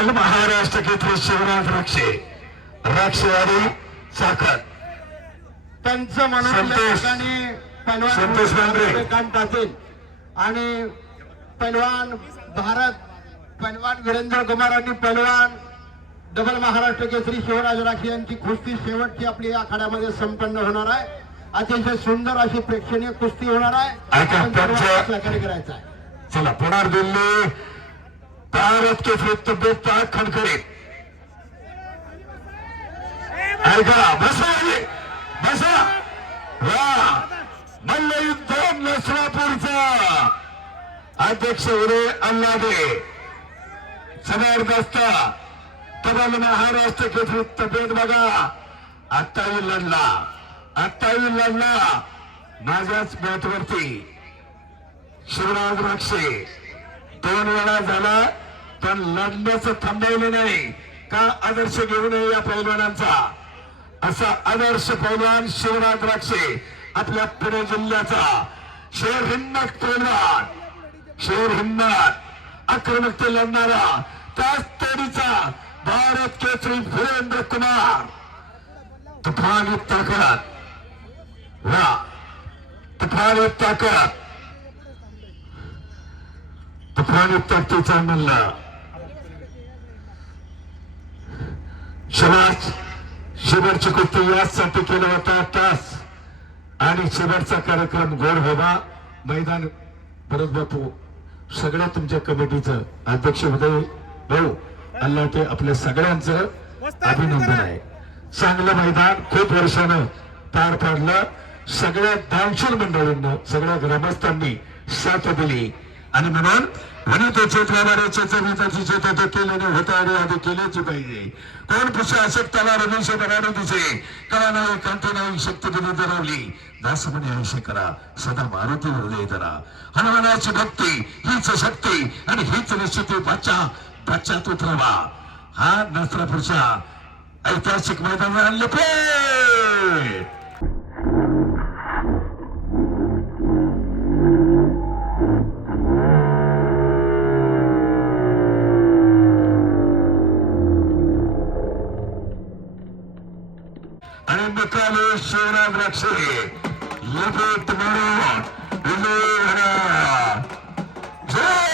सकल महाराष्ट्र केसरी शिवराज राक्षे राक्षेवाडी साखर त्यांचं म्हणून संतोष काम टाकेल आणि पैलवान भारत पैलवान वीरेंद्र कुमार आणि पैलवान डबल महाराष्ट्र केसरी शिवराज राक्षे यांची कुस्ती शेवटची आपली आखाड्यामध्ये संपन्न होणार आहे. अतिशय सुंदर अशी प्रेक्षणीय कुस्ती होणार आहे. करायचा आहे. चला पुणार दिल्ली भारत केसरी तब्येत खडखडीत ऐका बसा बसा वा मल्लयुद्ध नसरापूरचा अध्यक्ष उदय अल्लादे जबरदस्त तबल महाराष्ट्र केसरी तब्येत बघा आत्ताही लढला माझ्याच मॅचवरती शिवराज राक्षे 2 वेळा झाला पण लढण्याचं थांबवलं नाही का आदर्श घेऊ नये या पैलवानांचा असा आदर्श पैलवान शिवराज राक्षे आपल्या पुणे जिल्ह्याचा शेर हिंमत पैलवान शेर हिंमत आक्रमकते लढणारा त्याच तोडीचा भारत केसरी वीरेंद्र कुमार तुफानी ताकद वा तुफानी ताकद तुफानी ताकदीचा मल्ला शबाश शिबिरची कुस्ती यासाठी केलं होता तास आणि शिबिरचा कार्यक्रम गोड व्हावा मैदान भरत बापू सगळ्या तुमच्या कमिटीचं अध्यक्ष उदय भाऊ अल्लाटे आपल्या सगळ्यांचं अभिनंदन आहे. चांगलं मैदान खूप वर्षानं पार पाडलं. सगळ्या दानशूर मंडळींना सगळ्या ग्रामस्थांनी साथ दिली आणि म्हणून वनितेचे प्रमाणाचे चरिताची चेता केल्याने होताडे आधी केल्याची पाहिजे. कोण पुरुष अशक्ताला रमेश बनाने दिसे कला नाही कंठ नाही शक्ती दिली धरवली दास म्हणे आयुष्य करा सदा मारुती हृदय धरा हनुमानाची भक्ती हीच शक्ती आणि हीच निश्चिती बच्चात उतरवा. हा नसरापूरच्या ऐतिहासिक मैदानावर आणले आणि निकाले शिवराज राक्षे लगेच मारून जय